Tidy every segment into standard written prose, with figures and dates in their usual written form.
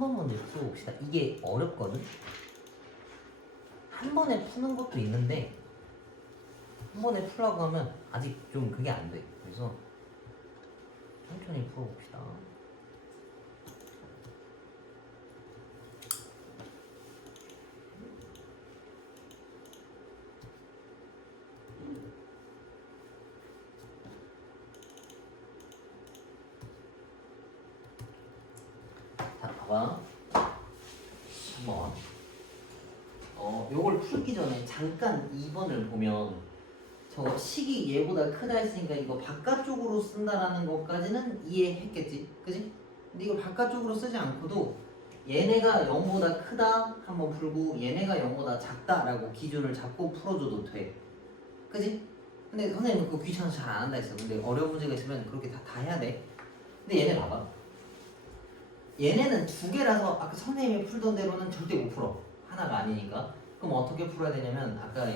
3번 문제 풀어봅시다. 이게 어렵거든? 한 번에 푸는 것도 있는데 한 번에 풀라고 하면 아직 좀 그게 안 돼. 그래서 천천히 풀어봅시다. 자, 봐봐. 한번 요걸 풀기 전에 잠깐 2번을 보면 저거 식이 얘보다 크다 했으니까 이거 바깥쪽으로 쓴다라는 것까지는 이해했겠지? 그지? 근데 이걸 바깥쪽으로 쓰지 않고도 얘네가 0보다 크다 한번 풀고 얘네가 0보다 작다라고 기준을 잡고 풀어줘도 돼. 그지? 근데 선생님은 그거 귀찮아서 잘 안 한다 했어. 근데 어려운 문제가 있으면 그렇게 다 해야 돼. 근데 얘네 봐봐. 얘네는 두 개라서 아까 선생님이 풀던 대로는 절대 못 풀어. 하나가 아니니까. 그럼 어떻게 풀어야 되냐면 아까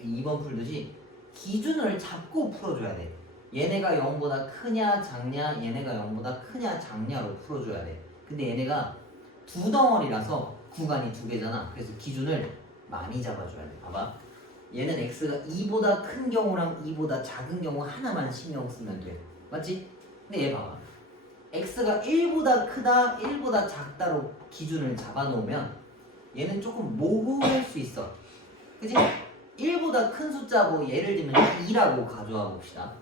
2번 풀듯이 기준을 잡고 풀어줘야 돼. 얘네가 0보다 크냐 작냐 얘네가 0보다 크냐 작냐로 풀어줘야 돼. 근데 얘네가 두 덩어리라서 구간이 두 개잖아. 그래서 기준을 많이 잡아줘야 돼. 봐봐. 얘는 x가 2보다 큰 경우랑 2보다 작은 경우 하나만 신경 쓰면 돼. 맞지? 근데 얘 봐봐. x가 1보다 크다 1보다 작다로 기준을 잡아놓으면 얘는 조금 모호할 수 있어. 그치? 1보다 큰 숫자 뭐 예를 들면 2라고 가져와 봅시다.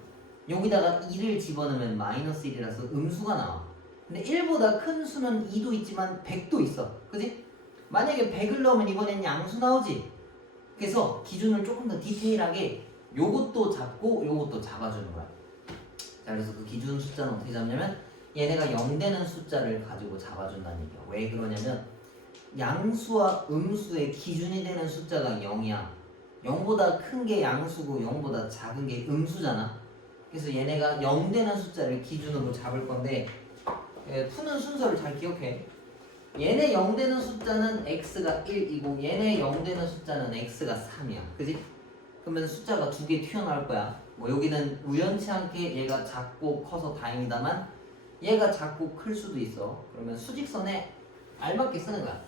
여기다가 2를 집어넣으면 마이너스 1이라서 음수가 나와. 근데 1보다 큰 수는 2도 있지만 100도 있어. 그치? 만약에 100을 넣으면 이번엔 양수 나오지? 그래서 기준을 조금 더 디테일하게 요것도 잡고 요것도 잡아주는 거야. 자, 그래서 그 기준 숫자는 어떻게 잡냐면 얘네가 0 되는 숫자를 가지고 잡아준다는 얘기야. 왜 그러냐면 양수와 음수의 기준이 되는 숫자가 0이야. 0보다 큰 게 양수고 0보다 작은 게 음수잖아. 그래서 얘네가 0 되는 숫자를 기준으로 잡을 건데 푸는 순서를 잘 기억해. 얘네 0 되는 숫자는 x가 1이고 얘네 0 되는 숫자는 x가 3이야. 그지? 그러면 숫자가 두 개 튀어나올 거야. 뭐 여기는 우연치 않게 얘가 작고 커서 다행이다만 얘가 작고 클 수도 있어. 그러면 수직선에 알맞게 쓰는 거야.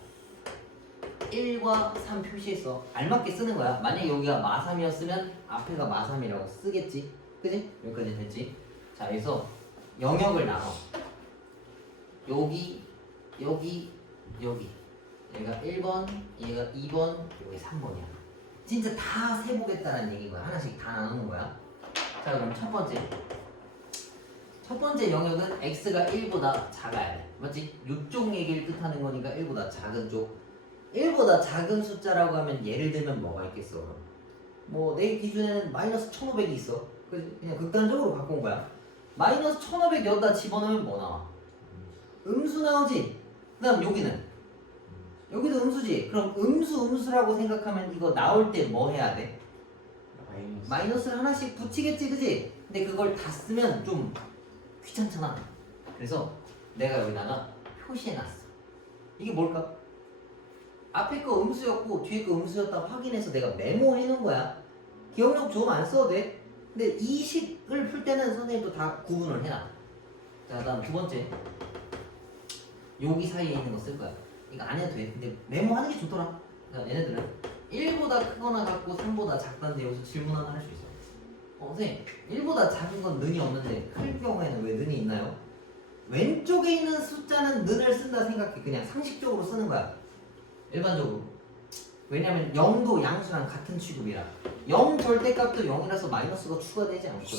1과 3 표시했어. 알맞게 쓰는 거야. 만약에 여기가 마3이었으면 앞에가 마3이라고 쓰겠지. 그지? 여기까지 됐지? 자, 여기서 영역을 나눠. 여기, 여기, 여기. 얘가 1번, 얘가 2번, 여기 3번이야. 진짜 다 세보겠다는 얘기인 거야. 하나씩 다 나누는 거야. 자, 그럼 첫 번째 영역은 x가 1보다 작아야 돼. 맞지? 이쪽 얘기를 뜻하는 거니까 1보다 작은 쪽. 1보다 작은 숫자라고 하면 예를 들면 뭐가 있겠어? 뭐 내 기준에는 마이너스 1500이 있어. 그냥 극단적으로 갖고 온 거야. 마이너스 1500 여기다 집어넣으면 뭐 나와? 음수 나오지? 그 다음 여기는? 여기도 음수지? 그럼 음수라고 생각하면 이거 나올 때 뭐 해야 돼? 마이너스를 하나씩 붙이겠지, 그지? 근데 그걸 다 쓰면 좀 귀찮잖아. 그래서 내가 여기다가 표시해놨어. 이게 뭘까? 앞에 거 음수였고 뒤에 거 음수였다고 확인해서 내가 메모해놓은 거야. 기억력 좀 안 써도 돼. 근데 이 식을 풀 때는 선생님도 다 구분을 해놔. 자, 다음 두 번째. 여기 사이에 있는 거 쓸 거야. 이거 안 해도 돼. 근데 메모하는 게 좋더라. 자, 얘네들은 1보다 크거나 같고 3보다 작다는데 여기서 질문 하나 할 수 있어. 선생님, 1보다 작은 건 는이 없는데 클 경우에는 왜 는이 있나요? 왼쪽에 있는 숫자는 는을 쓴다 생각해. 그냥 상식적으로 쓰는 거야. 일반적으로. 왜냐면 0도 양수랑 같은 취급이라 0 절대값도 0이라서 마이너스가 추가되지 않거든.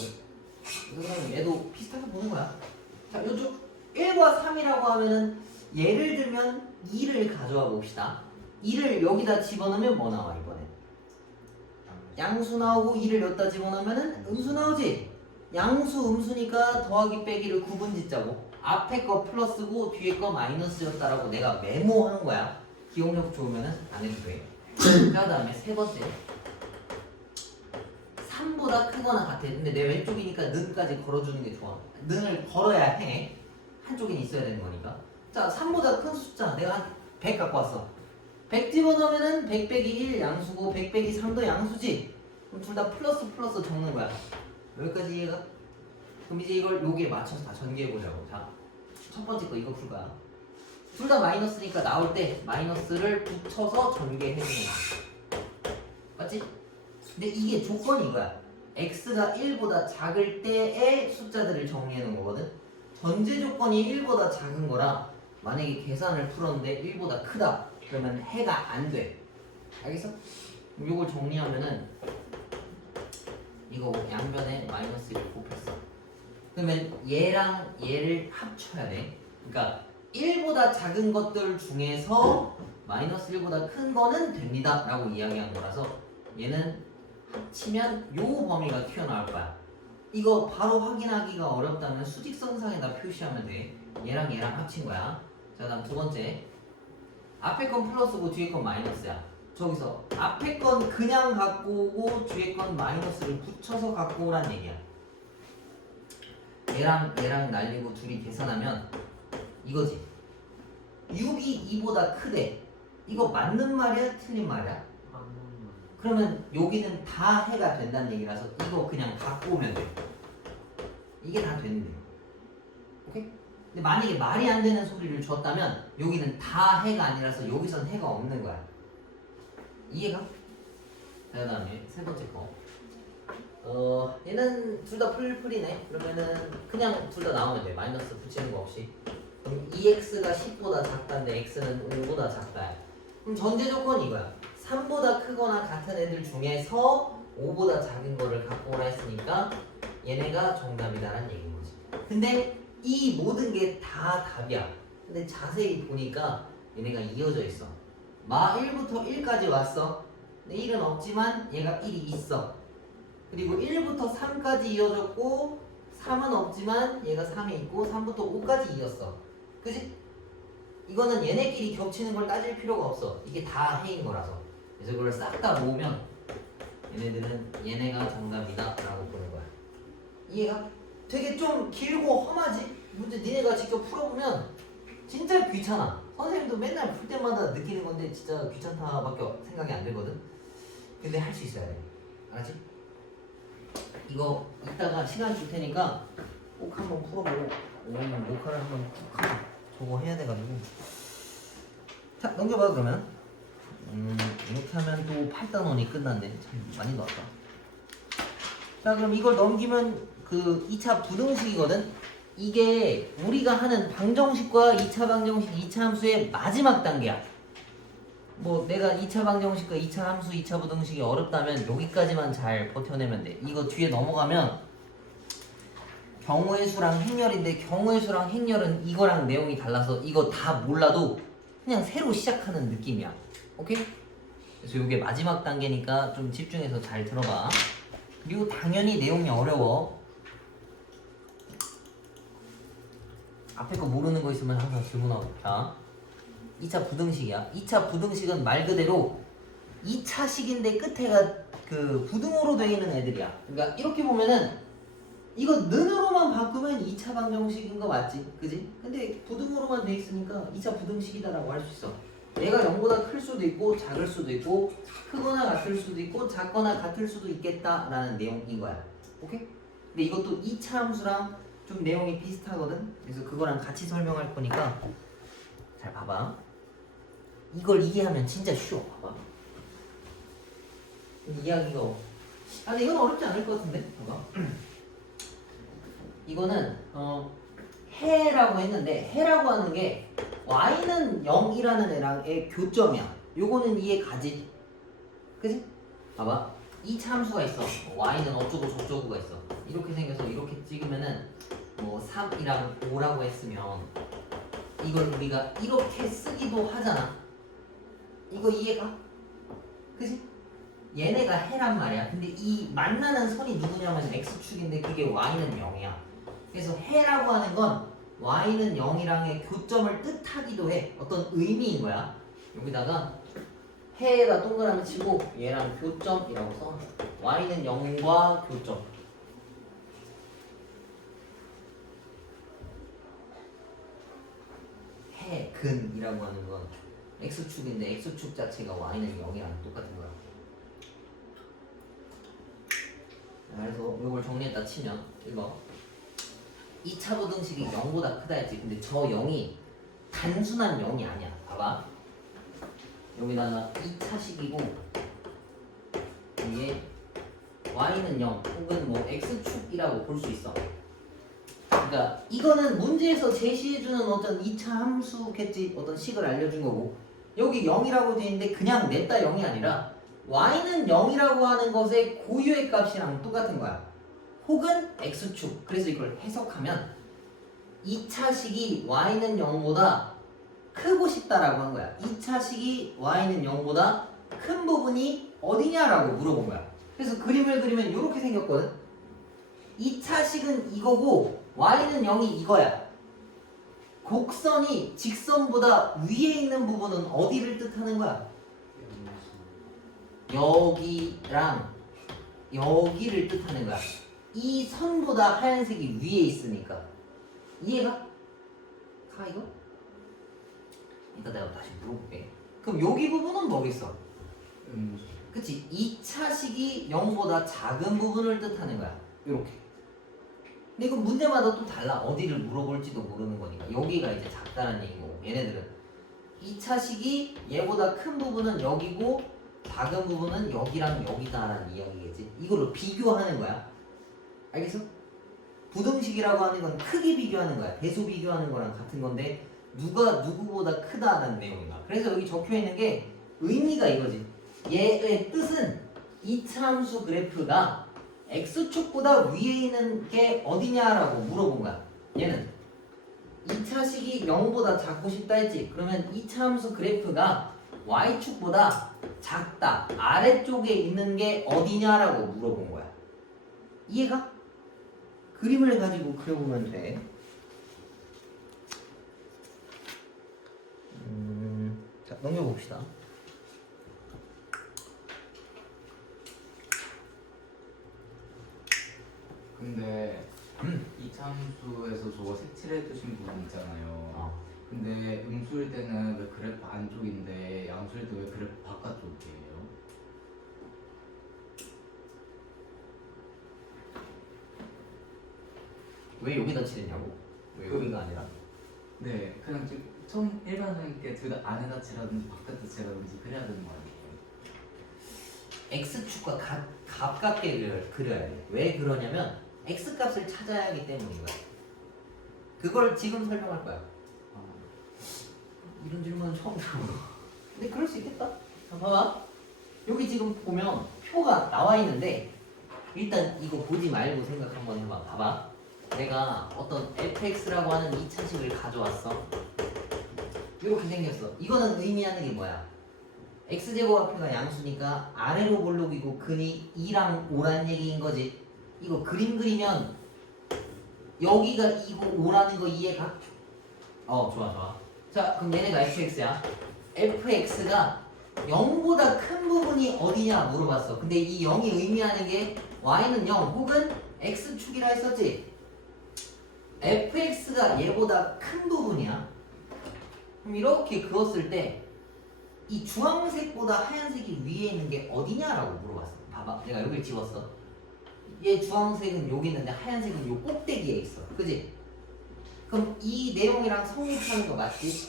그러면 얘도 비슷하게 보는 거야. 자, 요쪽 1과 3이라고 하면은 예를 들면 2를 가져와 봅시다. 2를 여기다 집어넣으면 뭐 나와 이번에? 양수 나오고 2를 여기다 집어넣으면은 음수 나오지? 양수 음수니까 더하기 빼기를 구분짓자고 앞에 거 플러스고 뒤에 거 마이너스였다라고 내가 메모하는 거야. 기억력 좋으면은 안 해도 돼. 그 다음에 세 번째 3보다 크거나 같아. 근데 내 왼쪽이니까 는까지 걸어주는 게 좋아. 는을 걸어야 해. 한쪽엔 있어야 되는 거니까. 자, 3보다 큰 숫자 내가 한 100 갖고 왔어. 100 집어넣으면은 100 빼기 1 양수고 100 빼기 3도 양수지. 그럼 둘 다 플러스 적는 거야. 여기까지 이해가? 그럼 이제 이걸 여기에 맞춰서 다 전개해 보자고. 자, 첫 번째 거 이거 풀 거야. 둘 다 마이너스니까 나올 때 마이너스를 붙여서 전개해주는 거야. 맞지? 근데 이게 조건이 이거야. x가 1보다 작을 때의 숫자들을 정리해놓은 거거든. 전제 조건이 1보다 작은 거라 만약에 계산을 풀었는데 1보다 크다 그러면 해가 안 돼. 알겠어? 그럼 이걸 정리하면은 이거 양변에 마이너스 1을 곱했어. 그러면 얘랑 얘를 합쳐야 돼. 그러니까 1보다 작은 것들 중에서 마이너스 1보다 큰 거는 됩니다 라고 이야기한 거라서 얘는 합치면 요 범위가 튀어나올 거야. 이거 바로 확인하기가 어렵다면 수직선상에다 표시하면 돼. 얘랑 얘랑 합친 거야. 자, 다음 두 번째. 앞에 건 플러스고 뒤에 건 마이너스야. 저기서 앞에 건 그냥 갖고 오고 뒤에 건 마이너스를 붙여서 갖고 오란 얘기야. 얘랑 얘랑 날리고 둘이 계산하면 이거지. 6이 2보다 크대. 이거 맞는 말이야? 틀린 말이야? 그러면 여기는 다 해가 된다는 얘기라서 이거 그냥 갖고 오면 돼. 이게 다 되는데. 오케이? 근데 만약에 말이 안 되는 소리를 줬다면 여기는 다 해가 아니라서 여기선 해가 없는 거야. 이해가? 자, 그 다음에 세 번째 거. 얘는 둘 다 풀이네. 그러면은 그냥 둘 다 나오면 돼. 마이너스 붙이는 거 없이. 그럼 2x가 10보다 작다인데 x는 5보다 작다. 그럼 전제 조건이 이거야. 3보다 크거나 같은 애들 중에서 5보다 작은 거를 갖고 오라 했으니까 얘네가 정답이다라는 얘기인 거지. 근데 이 모든 게 다 답이야. 근데 자세히 보니까 얘네가 이어져 있어. 마 1부터 1까지 왔어. 근데 1은 없지만 얘가 1이 있어. 그리고 1부터 3까지 이어졌고 3은 없지만 얘가 3이 있고 3부터 5까지 이었어. 그지? 이거는 얘네끼리 겹치는 걸 따질 필요가 없어. 이게 다 해인 거라서. 그래서 그걸 싹 다 모으면 얘네들은 얘네가 정답이다 라고 보는 거야. 이해가? 되게 좀 길고 험하지? 문제 니네가 직접 풀어보면 진짜 귀찮아. 선생님도 맨날 풀 때마다 느끼는 건데 진짜 귀찮다밖에 생각이 안 들거든. 근데 할 수 있어야 돼. 알았지? 이거 이따가 시간 줄 테니까 꼭 한번 풀어보고 오늘 녹화를 한번 꼭 하고 저거 해야 돼가지고. 자, 넘겨봐 그러면. 이렇게 하면 또 8단원이 끝났네. 참 많이 나왔다. 자, 그럼 이걸 넘기면 그 2차 부등식이거든. 이게 우리가 하는 방정식과 2차 방정식, 2차 함수의 마지막 단계야. 뭐 내가 2차 방정식과 2차 함수, 2차 부등식이 어렵다면 여기까지만 잘 버텨내면 돼. 이거 뒤에 넘어가면 경우의 수랑 행렬인데 경우의 수랑 행렬은 이거랑 내용이 달라서 이거 다 몰라도 그냥 새로 시작하는 느낌이야. 오케이? 그래서 이게 마지막 단계니까 좀 집중해서 잘 들어봐. 그리고 당연히 내용이 어려워. 앞에 거 모르는 거 있으면 항상 질문하고. 자, 2차 부등식이야. 2차 부등식은 말 그대로 2차식인데 끝에가 그 부등호로 되어 있는 애들이야. 그러니까 이렇게 보면은 이거 는으로만 바꾸면 2차 방정식인 거 맞지? 그지? 근데 부등호로만 되어 있으니까 2차 부등식이다라고 할 수 있어. 얘가 0보다 클 수도 있고 작을 수도 있고 크거나 같을 수도 있고 작거나 같을 수도 있겠다라는 내용인 거야. 오케이? 근데 이것도 2차 함수랑 좀 내용이 비슷하거든? 그래서 그거랑 같이 설명할 거니까 잘 봐봐. 이걸 이해하면 진짜 쉬워. 봐봐. 이야기가 근데 이건 어렵지 않을 것 같은데? 봐봐. 이거는 해라고 했는데 해라고 하는 게 y는 0이라는 애랑의 교점이야. 요거는 이해 가지? 그지? 봐봐. 2차 함수가 있어. y는 어쩌고 저쩌고가 있어. 이렇게 생겨서 이렇게 찍으면은 뭐 3이랑 5라고 했으면 이걸 우리가 이렇게 쓰기도 하잖아. 이거 이해가? 그지? 얘네가 해란 말이야. 근데 이 만나는 선이 누구냐면 x축인데 그게 y는 0이야. 그래서 해라고 하는 건 y는 0이랑의 교점을 뜻하기도 해. 어떤 의미인 거야. 여기다가 해에다 동그라미 치고 얘랑 교점이라고 써. y는 0과 교점. 해, 근이라고 하는 건 x축인데 x축 자체가 y는 0이랑 똑같은 거야. 그래서 이걸 정리했다 치면 이거 2차 부등식이 0보다 크다 했지. 근데 저 0이 단순한 0이 아니야. 봐봐. 여기다가 2차식이고 이게 y는 0 혹은 뭐 x축이라고 볼 수 있어. 그러니까 이거는 문제에서 제시해주는 어떤 2차 함수겠지. 어떤 식을 알려준 거고 여기 0이라고 돼 있는데 그냥 냅다 0이 아니라 y는 0이라고 하는 것의 고유의 값이랑 똑같은 거야. 혹은 x축. 그래서 이걸 해석하면 2차식이 y는 0보다 크고 싶다라고 한 거야. 2차식이 y는 0보다 큰 부분이 어디냐라고 물어본 거야. 그래서 그림을 그리면 이렇게 생겼거든. 2차식은 이거고 y는 0이 이거야. 곡선이 직선보다 위에 있는 부분은 어디를 뜻하는 거야? 여기랑 여기를 뜻하는 거야. 이 선보다 하얀색이 위에 있으니까. 이해가? 가 이거? 이따 내가 다시 물어볼게. 그럼 여기 부분은 뭐겠어? 그치? 2차식이 0보다 작은 부분을 뜻하는 거야. 이렇게. 근데 이거 문제마다 또 달라. 어디를 물어볼지도 모르는 거니까. 여기가 이제 작다는 얘기고 얘네들은 2차식이 얘보다 큰 부분은 여기고 작은 부분은 여기랑 여기다라는 이야기겠지. 이거를 비교하는 거야. 알겠어? 부등식이라고 하는 건 크기 비교하는 거야. 배수 비교하는 거랑 같은 건데 누가 누구보다 크다라는 내용인가. 그래서 여기 적혀 있는 게 의미가 이거지. 얘의 뜻은 2차 함수 그래프가 x축보다 위에 있는 게 어디냐라고 물어본 거야. 얘는 2차식이 0보다 작고 싶다 했지. 그러면 2차 함수 그래프가 y축보다 작다. 아래쪽에 있는 게 어디냐라고 물어본 거야. 이해가? 그림을 가지고 그려보면 돼. 자, 넘겨봅시다. 근데 이참수에서 저거 색칠해 두신 부분 있잖아요. 근데 음수일 때는 왜 그래프 안쪽인데 양수일 때 왜 그래프 바깥쪽이에요? 왜 여기다 칠했냐고? 왜 여기가 아니라? 네, 그냥 지금 처음 일반 선생님께 둘 다 안에다 칠하든지 바깥에다 칠하든지 그래야 되는 거 아니에요? x축과 가깝게 그려야 돼. 왜 그러냐면 x값을 찾아야 하기 때문인 거야. 그걸 지금 설명할 거야. 이런 질문은 처음 들어봐. 근데 그럴 수 있겠다. 자, 봐봐. 여기 지금 보면 표가 나와 있는데 일단 이거 보지 말고 생각 한번 해봐. 봐봐. 내가 어떤 fx라고 하는 2차식을 가져왔어. 이렇게 생겼어. 이거는 의미하는 게 뭐야? x제곱합표가 양수니까 아래로 볼록이고 근이 2랑 5란 얘기인 거지. 이거 그림 그리면 여기가 2고 5라는 거 이해가? 좋아. 자, 그럼 얘네가 fx야. fx가 0보다 큰 부분이 어디냐 물어봤어. 근데 이 0이 의미하는 게 y는 0 혹은 x축이라 했었지. fx가 얘보다 큰 부분이야. 그럼 이렇게 그었을 때 이 주황색보다 하얀색이 위에 있는 게 어디냐라고 물어봤어. 봐봐, 내가 여기를 집었어. 얘 주황색은 여기 있는데 하얀색은 요 꼭대기에 있어. 그지? 그럼 이 내용이랑 성립하는 거 맞지?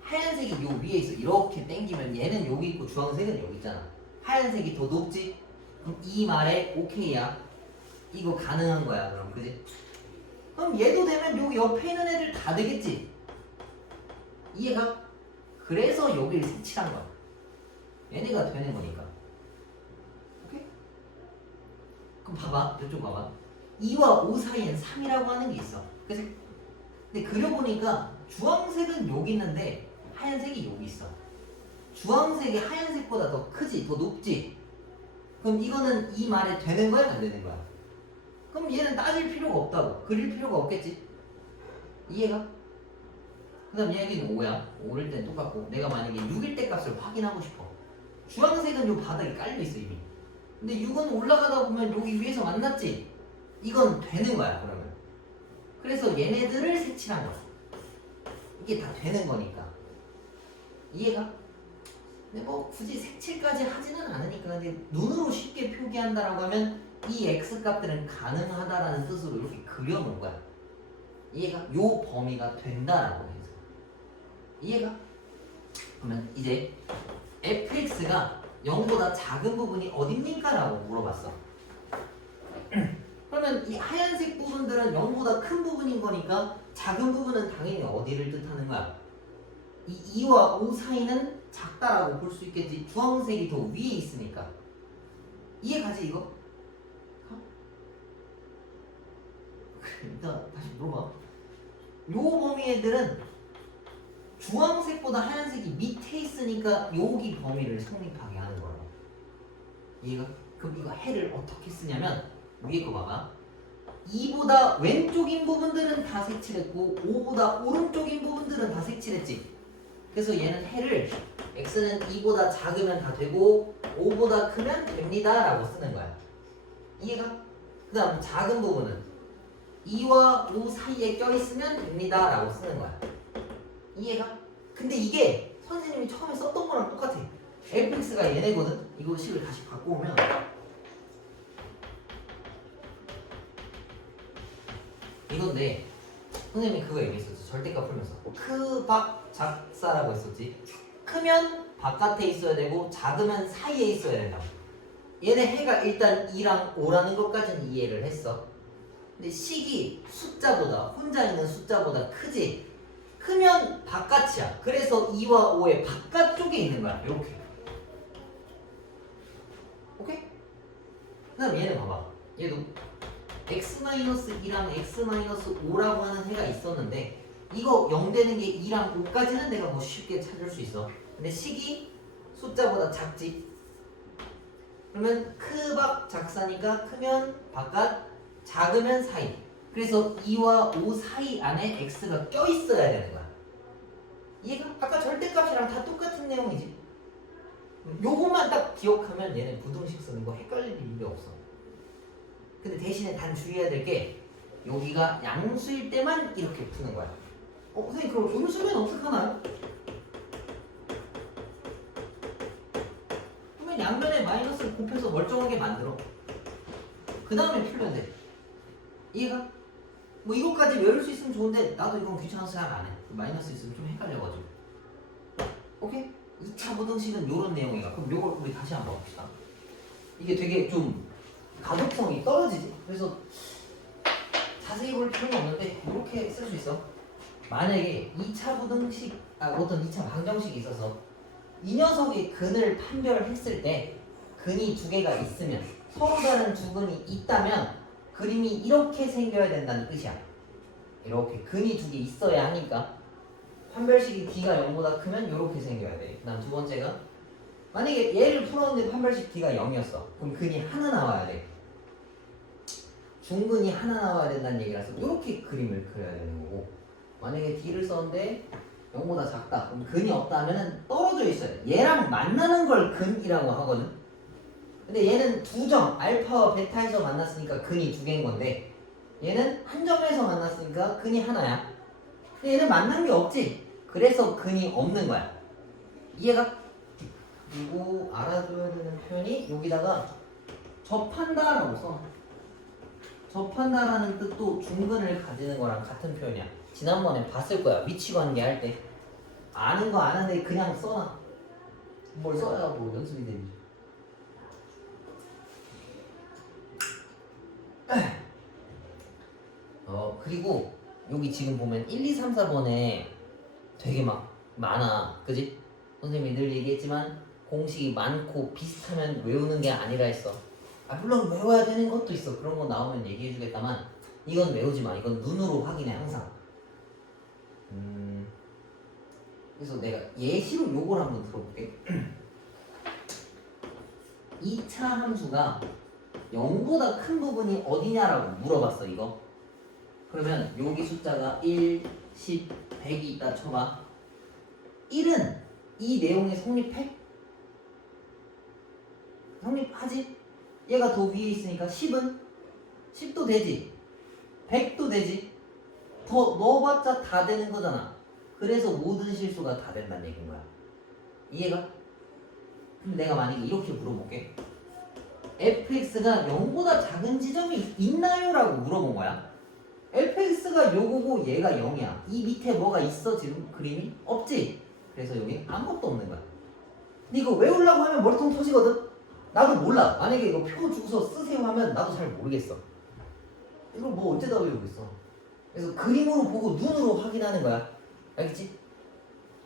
하얀색이 요 위에 있어. 이렇게 당기면 얘는 여기 있고 주황색은 여기 있잖아. 하얀색이 더 높지? 그럼 이 말에 오케이야. 이거 가능한 거야. 그럼 그지? 그럼 얘도 되면 여기 옆에 있는 애들 다 되겠지? 이해가? 그래서 여기를 색칠한 거야. 얘네가 되는 거니까. 오케이? 그럼 봐봐. 이쪽 봐봐. 2와 5 사이엔 3이라고 하는 게 있어. 그치? 근데 그려보니까 주황색은 여기 있는데 하얀색이 여기 있어. 주황색이 하얀색보다 더 크지? 더 높지? 그럼 이거는 이 말에 되는 거야? 안 되는 거야? 그럼 얘는 따질 필요가 없다고. 그릴 필요가 없겠지? 이해가? 그 다음 얘기는 5야. 5일 땐 똑같고 내가 만약에 6일 때 값을 확인하고 싶어. 주황색은 요 바닥에 깔려있어 이미. 근데 6은 올라가다 보면 여기 위에서 만났지? 이건 되는 거야 그러면. 그래서 얘네들을 색칠한 거야. 이게 다 되는 거니까. 이해가? 근데 뭐 굳이 색칠까지 하지는 않으니까. 근데 눈으로 쉽게 표기한다라고 하면 이 x값들은 가능하다라는 뜻으로 이렇게 그려놓은 거야. 이해가? 요 범위가 된다라고 해서. 이해가? 그러면 이제 fx가 0보다 작은 부분이 어딥니까? 라고 물어봤어. 그러면 이 하얀색 부분들은 0보다 큰 부분인 거니까 작은 부분은 당연히 어디를 뜻하는 거야? 이 2와 5 사이는 작다라고 볼 수 있겠지. 주황색이 더 위에 있으니까. 이해가지 이거? 일단 다시 물어봐. 요 범위 애들은 주황색보다 하얀색이 밑에 있으니까 여기 범위를 성립하게 하는 거라고. 이해가? 그럼 이거 해를 어떻게 쓰냐면 위에 거 봐봐. 2보다 왼쪽인 부분들은 다 색칠했고 5보다 오른쪽인 부분들은 다 색칠했지. 그래서 얘는 해를 x는 2보다 작으면 다 되고 5보다 크면 됩니다 라고 쓰는 거야. 이해가? 그 다음 작은 부분은 2와 5 사이에 껴있으면 됩니다 라고 쓰는 거야. 이해가? 근데 이게 선생님이 처음에 썼던 거랑 똑같아. fx가 얘네거든? 이거 식을 다시 바꿔오면 이건데 선생님이 그거 얘기했었죠. 절대값 풀면서 크박 작사라고 했었지. 크면 바깥에 있어야 되고 작으면 사이에 있어야 된다고. 얘네 해가 일단 2랑 5라는 것까지는 이해를 했어. 근데 식이 숫자보다 혼자 있는 숫자보다 크지. 크면 바깥이야. 그래서 2와 5의 바깥쪽에 있는 거야. 이렇게. 오케이? 그 다음 얘는 봐봐. 얘도 x-2랑 x-5라고 하는 해가 있었는데 이거 0 되는 게 2랑 5까지는 내가 뭐 쉽게 찾을 수 있어. 근데 식이 숫자보다 작지. 그러면 크박 작사니까 크면 바깥, 작으면 사이. 그래서 2와 5 사이 안에 x가 껴있어야 되는 거야. 이해가? 아까 절대값이랑 다 똑같은 내용이지. 요것만 딱 기억하면 얘는 부등식 쓰는 거 헷갈릴 일이 없어. 근데 대신에 단 주의해야 될 게 여기가 양수일 때만 이렇게 푸는 거야. 선생님 그럼 음수면 어떻게 하나요? 그러면 양면에 마이너스를 곱해서 멀쩡하게 만들어. 그 다음에 풀면 돼. 이해가? 뭐 이것까지 외울 수 있으면 좋은데 나도 이건 귀찮아서 잘 안 해. 마이너스 있으면 좀 헷갈려가지고. 오케이? 2차 부등식은 요런 내용이야. 그럼 요걸 우리 다시 한번 봅시다. 이게 되게 좀 가독성이 떨어지지. 그래서 자세히 볼 필요는 없는데 이렇게 쓸 수 있어. 만약에 2차 부등식, 어떤 2차 방정식이 있어서 이 녀석의 근을 판별했을 때 근이 두 개가 있으면 서로 다른 두 근이 있다면 그림이 이렇게 생겨야 된다는 뜻이야. 이렇게 근이 두 개 있어야 하니까 판별식이 d가 0보다 크면 이렇게 생겨야 돼. 그 다음 두 번째가 만약에 얘를 풀었는데 판별식 d가 0이었어. 그럼 근이 하나 나와야 돼. 중근이 하나 나와야 된다는 얘기라서 이렇게 그림을 그려야 되는 거고, 만약에 d를 썼는데 0보다 작다. 그럼 근이 없다면 떨어져 있어야 돼. 얘랑 만나는 걸 근이라고 하거든. 근데 얘는 두 점, 알파와 베타에서 만났으니까 근이 두 개인 건데 얘는 한 점에서 만났으니까 근이 하나야. 근데 얘는 만난 게 없지. 그래서 근이 없는 거야. 이해가? 그리고 알아둬야 되는 표현이 여기다가 접한다라고 써. 접한다라는 뜻도 중근을 가지는 거랑 같은 표현이야. 지난번에 봤을 거야. 위치관계 할 때. 아는 거 아는데 그냥 써놔. 뭘 써야 뭐 연습이 되니. 그리고 여기 지금 보면 1, 2, 3, 4번에 되게 막 많아. 그지? 선생님이 늘 얘기했지만 공식이 많고 비슷하면 외우는 게 아니라 했어. 물론 외워야 되는 것도 있어. 그런 거 나오면 얘기해 주겠다만 이건 외우지 마. 이건 눈으로 확인해 항상. 그래서 내가 예시로 요걸 한번 들어볼게. 2차 함수가 0보다 큰 부분이 어디냐라고 물어봤어. 이거. 그러면 여기 숫자가 1, 10, 100이 있다 쳐봐. 1은 이 내용에 성립해? 성립하지? 얘가 더 위에 있으니까 10은? 10도 되지? 100도 되지? 더 넣어봤자 다 되는 거잖아. 그래서 모든 실수가 다 된다는 얘기인 거야. 이해가? 그럼 내가 만약에 이렇게 물어볼게. fx가 0보다 작은 지점이 있나요? 라고 물어본 거야. fx가 요거고 얘가 0이야. 이 밑에 뭐가 있어 지금 그림이? 없지? 그래서 여기 아무것도 없는 거야. 근데 이거 외우려고 하면 머리통 터지거든? 나도 몰라. 만약에 이거 표 주고서 쓰세요 하면 나도 잘 모르겠어. 이걸 뭐 어쩌다 외우고 있어. 그래서 그림으로 보고 눈으로 확인하는 거야. 알겠지?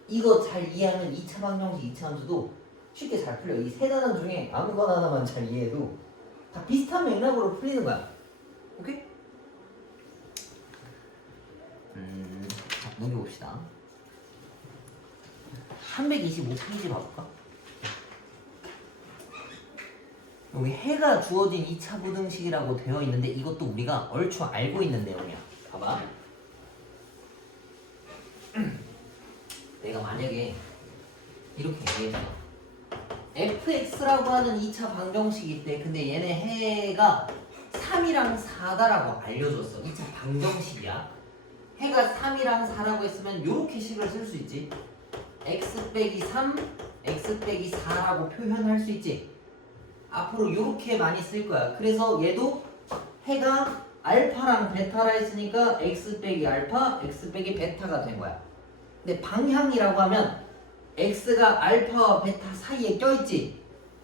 이거 잘 이해하면 2차 방정식, 2차 함수도 쉽게 잘 풀려. 이 세 단원 중에 아무거나 하나만 잘 이해해도 다 비슷한 맥락으로 풀리는 거야. 오케이? 자, 넘겨봅시다. 325페이지 봐볼까? 여기 해가 주어진 2차 부등식이라고 되어 있는데 이것도 우리가 얼추 알고 있는 내용이야. 봐봐. 내가 만약에 이렇게 얘기했잖아. fx라고 하는 2차 방정식이 있대. 근데 얘네 해가 3이랑 4다라고 알려줬어. 2차 방정식이야. 해가 3이랑 4라고 했으면 이렇게 식을 쓸 수 있지. x 빼기 3, x 빼기 4라고 표현할 수 있지. 앞으로 이렇게 많이 쓸 거야. 그래서 얘도 해가 알파랑 베타라 했으니까 x 빼기 알파, x 빼기 베타가 된 거야. 근데 방향이라고 하면 x가 알파와 베타 사이에 껴있지.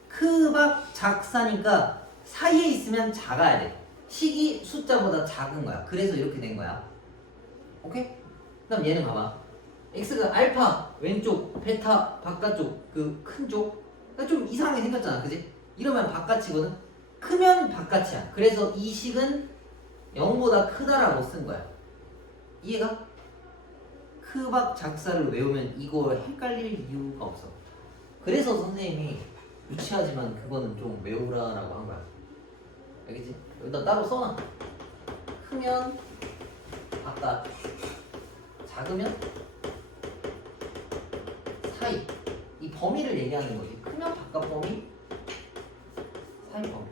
크박 작사니까 사이에 있으면 작아야 돼. 식이 숫자보다 작은 거야. 그래서 이렇게 된 거야. 오케이? 그럼 얘는 봐봐. x가 알파 왼쪽, 베타 바깥쪽, 그 큰 쪽. 그러니까 좀 이상하게 생겼잖아. 그지? 이러면 바깥이거든. 크면 바깥이야. 그래서 이 식은 0보다 크다라고 쓴 거야. 이해가? 크박 작사를 외우면 이거 헷갈릴 이유가 없어. 그래서 선생님이 유치하지만 그거는 좀 외우라라고 한 거야. 알겠지? 여기다 따로 써놔. 크면 바깥, 작으면 사이. 이 범위를 얘기하는 거지. 크면 바깥 범위, 사이 범위.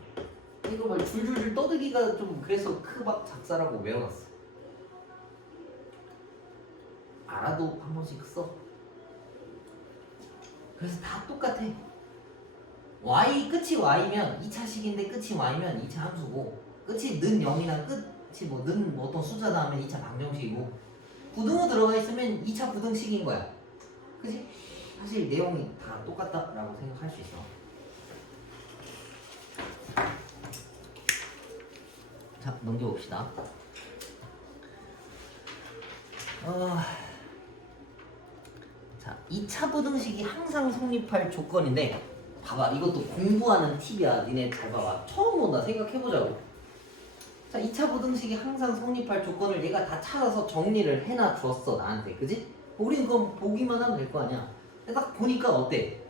이거 뭐 줄줄줄 떠들기가 좀 그래서 크박 작사라고 외워놨어. 알아도 한 번씩 써. 그래서 다 똑같아. y 끝이 y면 2차식인데 끝이 y면 2차 함수고, 끝이 는 0이나 끝이 는 어떤 숫자 다음에 2차 방정식이고, 부등호 들어가 있으면 2차 부등식인 거야. 그치? 사실 내용이 다 똑같다라고 생각할 수 있어. 자, 넘겨봅시다. 자, 2차 부등식이 항상 성립할 조건인데, 봐봐. 이것도 공부하는 팁이야. 니네 잘 봐봐. 처음 본다. 생각해보자고. 자, 2차 부등식이 항상 성립할 조건을 얘가 다 찾아서 정리를 해놔 줬어. 나한테. 그지? 우린 그럼 보기만 하면 될 거 아니야. 근데 딱 보니까 어때?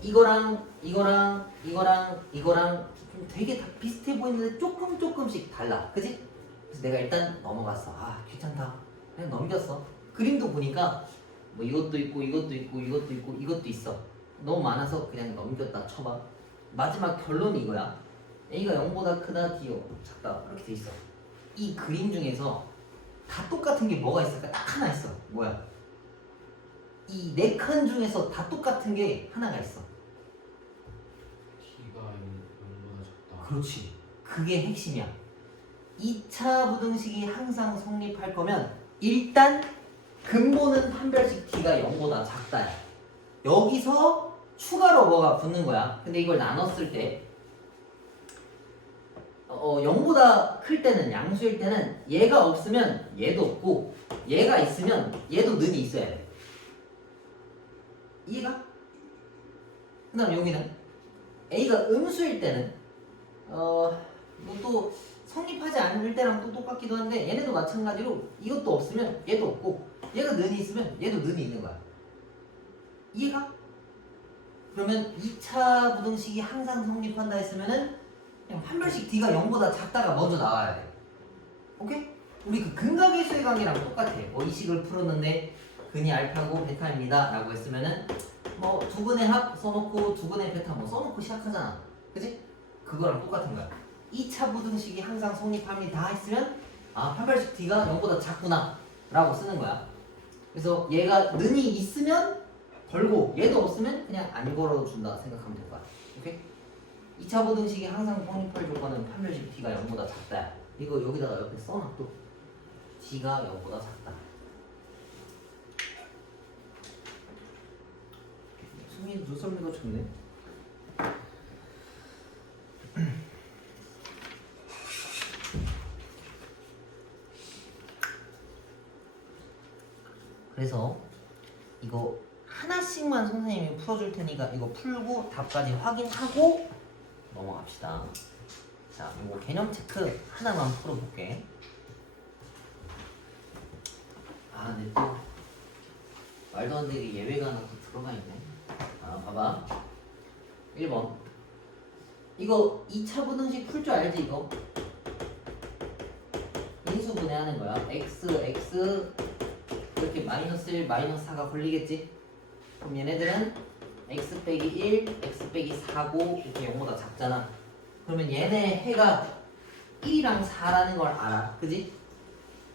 이거랑 이거랑 이거랑 이거랑 좀 되게 다 비슷해 보이는데 조금씩 달라. 그지? 그래서 내가 일단 넘어갔어. 아, 귀찮다. 그냥 넘겼어. 그림도 보니까 뭐 이것도 있고 이것도 있고 이것도 있고 이것도 있어. 너무 많아서 그냥 넘겼다 쳐봐. 마지막 결론이 이거야. A가 0보다 크다, D 작다. 이렇게 돼 있어. 이 그림 중에서 다 똑같은 게 뭐가 있을까? 딱 하나 있어. 뭐야? 이 네 칸 중에서 다 똑같은 게 하나가 있어. T가 0보다 작다. 그렇지. 그게 핵심이야. 2차 부등식이 항상 성립할 거면 일단 근본은 판별식 D가 0보다 작다야. 여기서 추가로 뭐가 붙는 거야. 근데 이걸 나눴을 때 0보다 클 때는, 양수일 때는 얘가 없으면 얘도 없고 얘가 있으면 얘도 는이 있어야 돼. 이해가? 그 다음 여기는 A가 음수일 때는 이것도 성립하지 않을 때랑 또 똑같기도 한데 얘네도 마찬가지로 이것도 없으면 얘도 없고 얘가 는이 있으면 얘도 는이 있는 거야. 이해가? 그러면 2차 부등식이 항상 성립한다 했으면은 그냥 판별식 D가 0보다 작다가 먼저 나와야 돼. 오케이? 우리 그 근각의수의 관계랑 똑같아. 뭐 이 식을 풀었는데 근이 알파고 베타입니다 라고 했으면은 뭐 두근의 합 써놓고 두근의 베타 뭐 써놓고 시작하잖아. 그치? 그거랑 똑같은 거야. 2차 부등식이 항상 성립합니다 했으면 아, 판별식 D가 0보다 작구나 라고 쓰는 거야. 그래서 얘가 는이 있으면 걸고 얘도 없으면 그냥 안 걸어준다 생각하면 될 거야. 오케이? 2차 부등식이 항상 성립할 조건은 판별식 D가 0보다 작다야. 이거 여기다가 옆에 써놔 또. D가 0보다 작다. 승민이 눈썰미가 좋네. 그래서 이거 하나씩만 선생님이 풀어줄 테니까 이거 풀고 답까지 확인하고 넘어갑시다. 자, 이거 개념 체크 하나만 풀어볼게. 아, 근데 또 말도 안 되게 예외가 하나 더 들어가 있네. 아, 봐봐. 1번. 이거 2차 부등식 풀 줄 알지, 이거? 인수분해하는 거야. x 이렇게 마이너스 1, 마이너스 4가 걸리겠지? 그럼 얘네들은 x 빼기 1, x 빼기 4고 이렇게 0보다 작잖아. 그러면 얘네 해가 1이랑 4라는 걸 알아. 그지?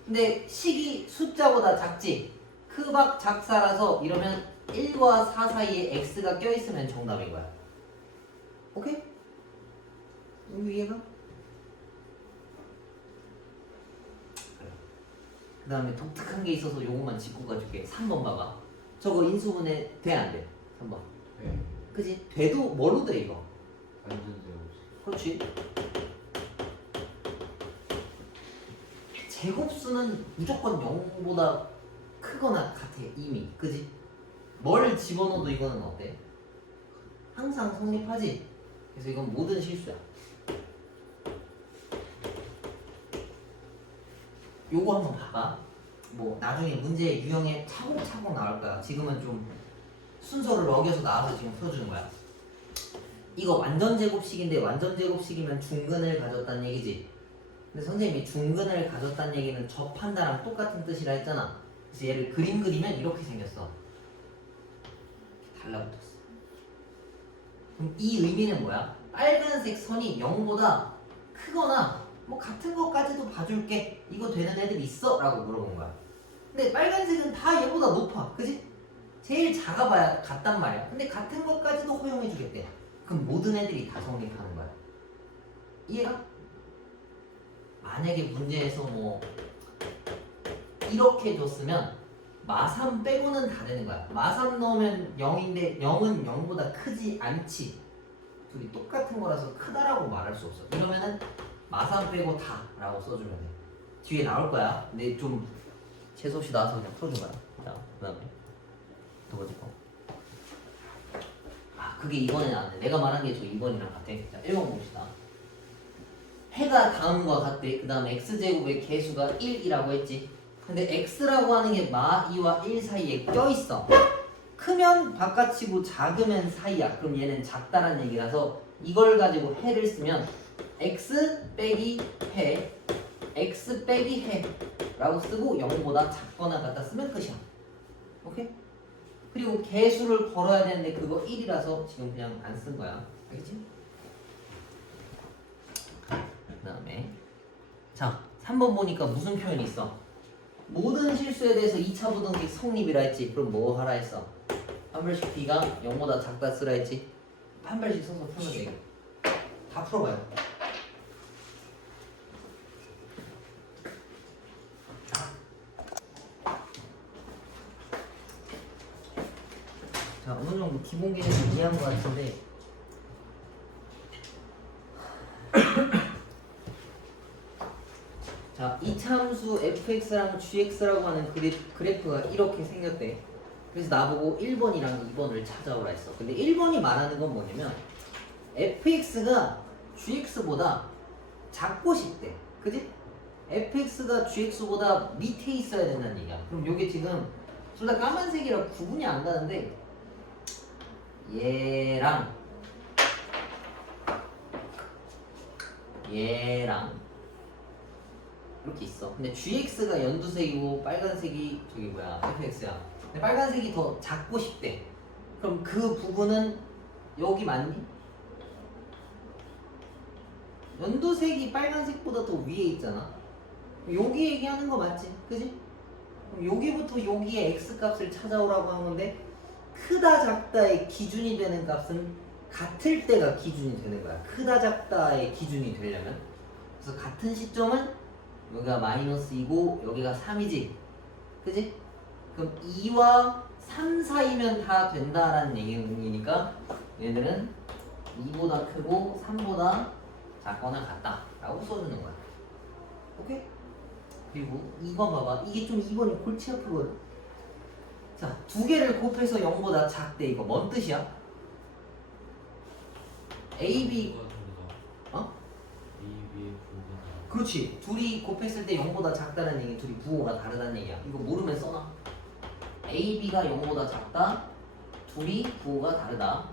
근데 식이 숫자보다 작지? 크박 작사라서 이러면 1과 4 사이에 x가 껴있으면 정답인 거야. 오케이? 여기 이해가? 그 다음에 독특한 게 있어서 요것만 짚고 가줄게. 3번 봐봐. 저거 인수분해 돼 안 돼? 3번. 네. 그지? 돼도 뭘로 돼 이거? 완전 제곱식. 그렇지. 제곱수는 무조건 0보다 크거나 같아 이미. 그지? 뭘 집어넣어도 이거는 어때? 항상 성립하지? 그래서 이건 모든 실수야. 요거 한번 봐봐. 뭐 나중에 문제 유형에 차곡차곡 나올 거야. 지금은 좀 순서를 어겨서 나와서 지금 풀어주는 거야. 이거 완전 제곱식인데 완전 제곱식이면 중근을 가졌다는 얘기지. 근데 선생님이 중근을 가졌다는 얘기는 접한다랑 똑같은 뜻이라 했잖아. 그래서 얘를 그림 그리면 이렇게 생겼어. 이렇게 달라붙었어. 그럼 이 의미는 뭐야? 빨간색 선이 0보다 크거나 뭐 같은 것까지도 봐줄게. 이거 되는 애들 있어? 라고 물어본 거야. 근데 빨간색은 다 얘보다 높아. 그지? 제일 작아봐야 같단 말이야. 근데 같은 것까지도 허용해 주겠대. 그럼 모든 애들이 다 성립하는 거야. 이해가? 만약에 문제에서 뭐 이렇게 줬으면 마3 빼고는 다 되는 거야. 마3 넣으면 0인데 0은 0보다 크지 않지. 둘이 똑같은 거라서 크다라고 말할 수 없어. 이러면은 마3 빼고 다 라고 써주면 돼. 뒤에 나올 거야. 근데 좀 재수없이 나와서 그냥 풀어준 거야. 자, 그 다음에 두 번째 거. 아, 그게 2번에 나왔네. 내가 말한 게 저 2번이랑 같아. 자, 1번 봅시다. 해가 다음과 같대. 그 다음에 x제곱의 개수가 1이라고 했지. 근데 x라고 하는 게 마 2와 1 사이에 껴있어. 크면 바깥이고 작으면 사이야. 그럼 얘는 작다란 얘기라서 이걸 가지고 해를 쓰면 x 빼기 해, x 빼기 해 라고 쓰고 0보다 작거나 같다 쓰면 끝이야. 오케이? 그리고 개수를 걸어야 되는데 그거 1이라서 지금 그냥 안 쓴 거야. 알겠지? 그 다음에 자, 3번 보니까 무슨 표현이 있어? 모든 실수에 대해서 2차 부등식 성립이라 했지. 그럼 뭐 하라 했어? 판별식 B가 0보다 작다 쓰라 했지. 판별식 써서 풀면 돼. 다 풀어봐요. 자, 어느 정도 기본 개념을 이해한 것 같은데 자, 이차함수 fx랑 gx라고 하는 그래프가 이렇게 생겼대. 그래서 나보고 1번이랑 2번을 찾아오라 했어. 근데 1번이 말하는 건 뭐냐면 fx가 gx보다 작고 싶대. 그지? fx가 gx보다 밑에 있어야 된다는 얘기야. 그럼 요게 지금 둘 다 까만색이라 구분이 안 가는데 얘랑 이렇게 있어. 근데 gx가 연두색이고 빨간색이 저기 뭐야 fx야. 근데 빨간색이 더 작고 싶대. 그럼 그 부분은 여기 맞니? 연두색이 빨간색보다 더 위에 있잖아. 여기 얘기하는 거 맞지? 그지? 그럼 여기부터 여기에 x 값을 찾아오라고 한 건데 크다 작다의 기준이 되는 값은 같을 때가 기준이 되는 거야. 크다 작다의 기준이 되려면. 그래서 같은 시점은 여기가 마이너스 2고 여기가 3이지. 그지? 그럼 2와 3 사이면 다 된다라는 얘기니까 얘들은 2보다 크고 3보다 작거나 같다 라고 써주는 거야. 오케이? 그리고 2번 봐봐. 이게 좀 2번이 골치 아프거든. 자, 두 개를 곱해서 0보다 작대. 이거 뭔 뜻이야? A, B 어? AB의 부호가 그렇지. 둘이 곱했을 때 0보다 작다는 얘기, 둘이 부호가 다르다는 얘기야. 이거 모르면 써놔. A, B가 0보다 작다. 둘이 부호가 다르다.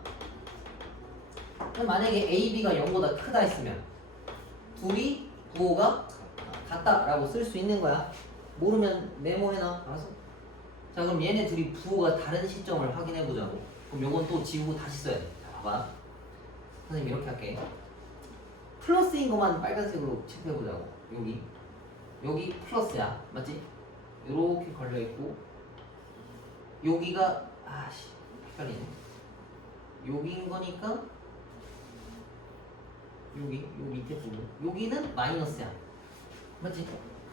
그럼 만약에 A, B가 0보다 크다 했으면 둘이 부호가 같다라고 쓸 수 있는 거야. 모르면 메모해놔. 알았어? 자, 그럼 얘네 둘이 부호가 다른 시점을 확인해보자고. 그럼 요건 또 지우고 다시 써야 돼. 자, 봐봐. 선생님 이렇게 할게. 플러스인 것만 빨간색으로 체크해보자고. 여기 플러스야. 맞지? 이렇게 걸려있고 여기가 아씨 헷갈리네. 여기인 거니까 요 밑에 부분 여기는 마이너스야. 맞지?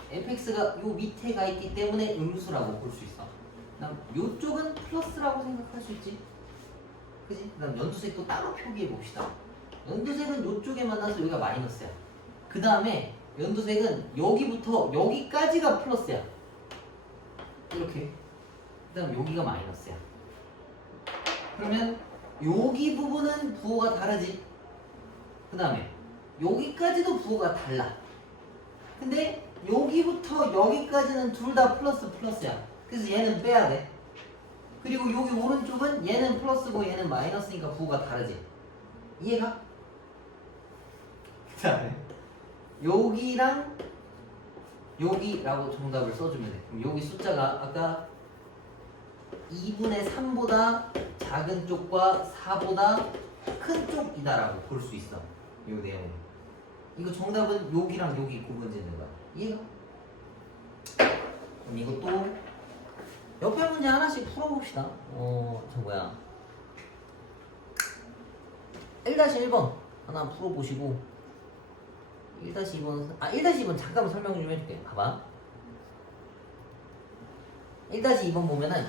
fx가 요 밑에 가 있기 때문에 음수라고 볼 수 있어. 그다음 요쪽은 플러스라고 생각할 수 있지. 그지? 그다음 연두색 또 따로 표기해 봅시다. 연두색은 요쪽에 만나서 여기가 마이너스야. 그 다음에 연두색은 여기부터 여기까지가 플러스야. 이렇게. 그 다음 여기가 마이너스야. 그러면 여기 부분은 부호가 다르지. 그 다음에 여기까지도 부호가 달라. 근데 여기부터 여기까지는 둘 다 플러스야. 그래서 얘는 빼야 돼. 그리고 여기 오른쪽은 얘는 플러스고 얘는 마이너스니까 부호가 다르지. 이해가? 그 다음에 여기랑 여기라고 정답을 써주면 돼. 그럼 여기 숫자가 아까 2분의 3보다 작은 쪽과 4보다 큰 쪽이다라고 볼 수 있어. 이 내용은. 이거 정답은 여기랑 여기 구분 짓는 거야. 이해가? 그럼 이것도 옆에 문제 하나씩 풀어봅시다. 저 뭐야 1-1번 하나 풀어보시고 1-2번 1-2번 잠깐만 설명 좀 해줄게. 봐봐. 1-2번 보면은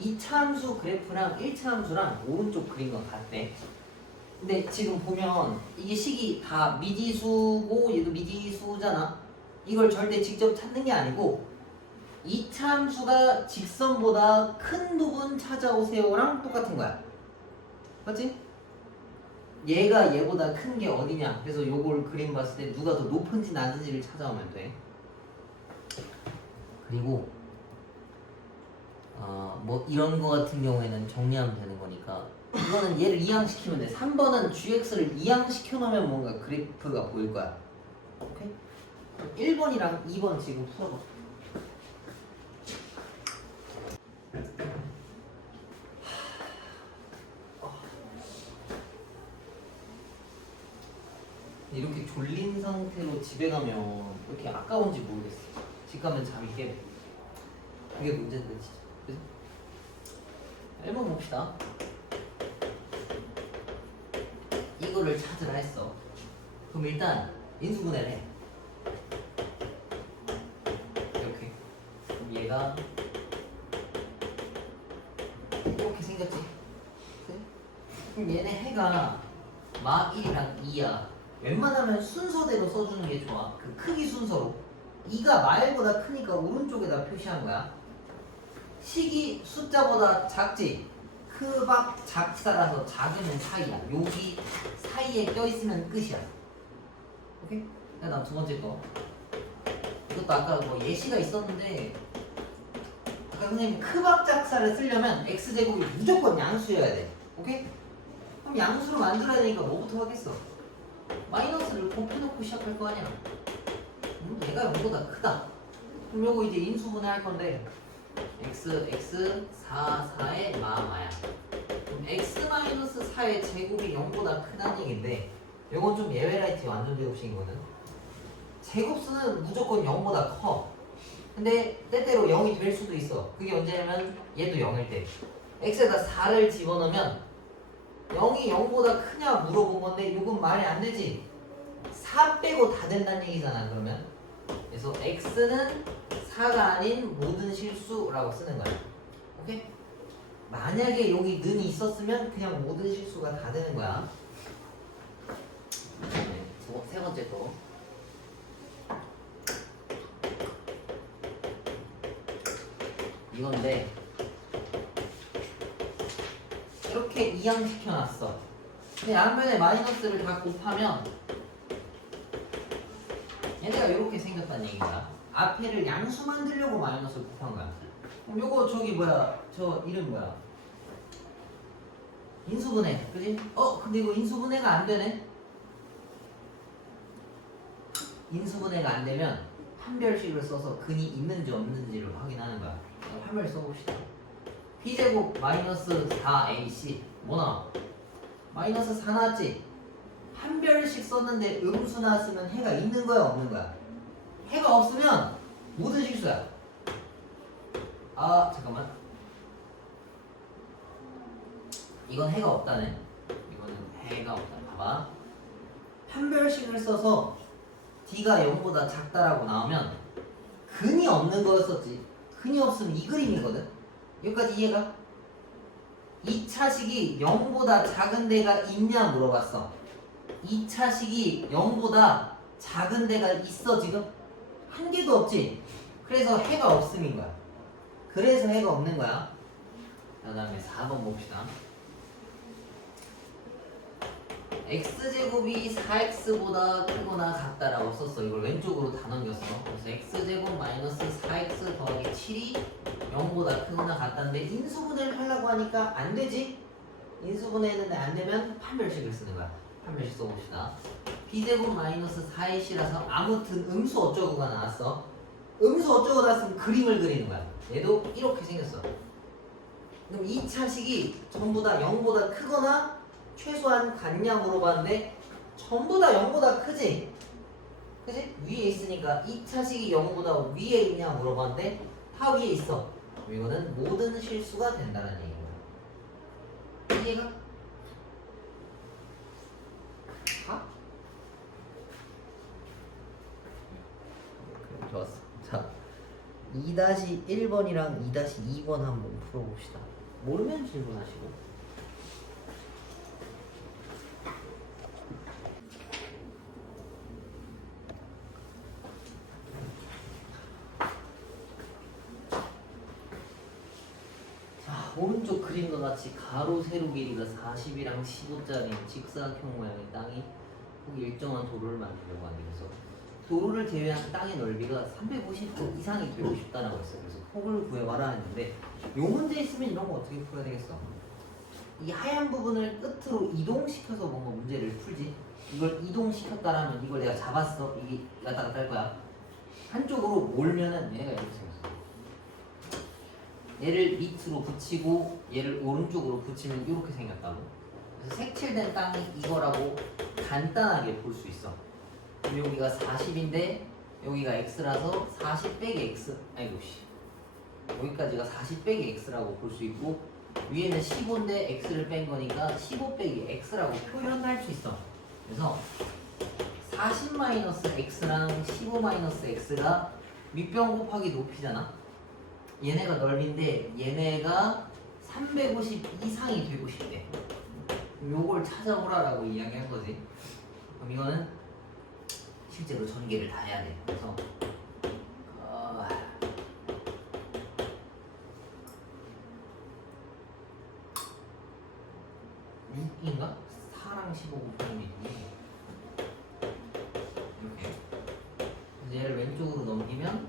2차 함수 그래프랑 1차 함수랑 오른쪽 그린 건 같대. 근데 지금 보면 이게 식이 다 미지수고 얘도 미지수잖아. 이걸 절대 직접 찾는 게 아니고 2차 함수가 직선보다 큰 부분 찾아오세요랑 똑같은 거야. 맞지? 얘가 얘보다 큰 게 어디냐. 그래서 요걸 그림 봤을 때 누가 더 높은지 낮은지를 찾아오면 돼. 그리고 뭐 이런 거 같은 경우에는 정리하면 되는 거니까 이거는 얘를 이항시키면 돼. 3번은 gx를 이항시켜 놓으면 뭔가 그래프가 보일 거야. 오케이? 1번이랑 2번 지금 풀어봐. 이렇게 졸린 상태로 집에 가면 이렇게 아까운지 모르겠어. 집 가면 잠이 깨. 그게 문제인데 진짜. 그지? 1번 봅시다. 이거를 찾으라 했어. 그럼 일단 인수분해를 해. 이렇게. 그럼 얘가 이렇게 생겼지. 그래? 그럼 얘네 해가 마 1이랑 2야. 웬만하면 순서대로 써주는 게 좋아. 그 크기 순서로. 2가 마일보다 크니까 오른쪽에다 표시한 거야. 식이 숫자보다 작지? 크박 작사라서 작으면 사이야. 여기 사이에 껴있으면 끝이야. 오케이? 다음 두 번째 거. 이것도 아까 뭐 예시가 있었는데 아까 선생님 크박 작사를 쓰려면 x제곱이 무조건 양수여야 돼. 오케이? 그럼 양수로 만들어야 되니까 뭐부터 하겠어? 마이너스를 곱해놓고 시작할 거 아니야. 얘가 0보다 크다. 그럼 요거 이제 인수분해 할 건데 x 4 4의 마야. 그럼 x 4의 제곱이 0보다 크다는 얘기인데 요건 좀 예외라이트 완전 제곱식이거든. 제곱수는 무조건 0보다 커. 근데 때때로 0이 될 수도 있어. 그게 언제냐면 얘도 0일 때 x에다 4를 집어넣으면 0이 0보다 크냐 물어본 건데 이건 말이 안 되지. 4 빼고 다 된다는 얘기잖아. 그러면 그래서 x는 4가 아닌 모든 실수라고 쓰는 거야. 오케이? 만약에 여기 는이 있었으면 그냥 모든 실수가 다 되는 거야. 네, 세 번째 거. 이건데 이렇게 이항시켜놨어. 근데 양변에 마이너스를 다 곱하면 얘네가 이렇게 생겼다는 얘기야. 앞에를 양수 만들려고 마이너스를 곱한 거야. 그럼 요거 저기 뭐야? 저 이름 뭐야? 인수분해, 그지? 근데 이거 인수분해가 안 되네. 인수분해가 안 되면 판별식을 써서 근이 있는지 없는지를 확인하는 거야. 판별 써봅시다. b제곱 마이너스 4ac 뭐 나와? 마이너스 4 나왔지? 판별식 썼는데 음수 나왔으면 해가 있는 거야 없는 거야? 해가 없으면 모든 실수야. 아 잠깐만, 이건 해가 없다네. 이거는 해가 없다. 봐봐, 판별식을 써서 d가 0보다 작다라고 나오면 근이 없는 거였었지. 근이 없으면 이 그림이거든. 여기까지 이해가? 2차식이 0보다 작은 데가 있냐 물어봤어. 2차식이 0보다 작은 데가 있어 지금? 한 개도 없지. 그래서 해가 없음인 거야. 그래서 해가 없는 거야. 그 다음에 4번 봅시다. x제곱이 4x보다 크거나 같다라고 썼어. 이걸 왼쪽으로 다 넘겼어. 그래서 x제곱 마이너스 4x 더하기 7이 0보다 크거나 같다는데 인수분해를 하려고 하니까 안 되지? 인수분해 했는데 안 되면 판별식을 쓰는 거야. 판별식 써봅시다. b제곱 마이너스 4ac라서 아무튼 음수 어쩌고가 나왔어. 음수 어쩌고 나왔으면 그림을 그리는 거야. 얘도 이렇게 생겼어. 그럼 2차식이 전부 다 0보다 크거나 최소한 같냐 물어봤는데 전부 다 0보다 크지? 그지? 위에 있으니까 2차식이 0보다 위에 있냐 물어봤는데 다 위에 있어. 이거는 모든 실수가 된다는 얘기야. 이해가? 가? 그래, 좋았어. 자, 2-1번이랑 2-2번 한번 풀어봅시다. 모르면 질문하시고. 오른쪽 그림과 같이 가로 세로 길이가 40이랑 15짜리 직사각형 모양의 땅이 폭이 일정한 도로를 만들려고 하니 그래서 도로를 제외한 땅의 넓이가 350도 이상이 되고 싶다라고 했어요. 그래서 폭을 구해와라 했는데 요 문제 있으면 이런 거 어떻게 풀어야 되겠어? 이 하얀 부분을 끝으로 이동시켜서 뭔가 문제를 풀지. 이걸 이동시켰다라면 이걸 내가 잡았어. 이게 갔다 갔다 할 거야. 한쪽으로 몰면은 얘가 이렇게 생겼어. 얘를 밑으로 붙이고 얘를 오른쪽으로 붙이면 이렇게 생겼다고. 그래서 색칠된 땅이 이거라고 간단하게 볼 수 있어. 그럼 여기가 40인데 여기가 x라서 40 빼기 x, 아이고 씨, 여기까지가 40 빼기 x라고 볼 수 있고 위에는 15인데 x를 뺀 거니까 15 빼기 x라고 표현할 수 있어. 그래서 40 마이너스 x랑 15 마이너스 x가 밑변 곱하기 높이잖아. 얘네가 넓인데 얘네가 350 이상이 되고 싶대. 요걸 찾아오라라고 이야기한 거지. 그럼 이거는 실제로 전개를 다 해야 돼. 그래서 6인가? 4랑 15 곱하기 6. 이렇게. 그래서 얘를 왼쪽으로 넘기면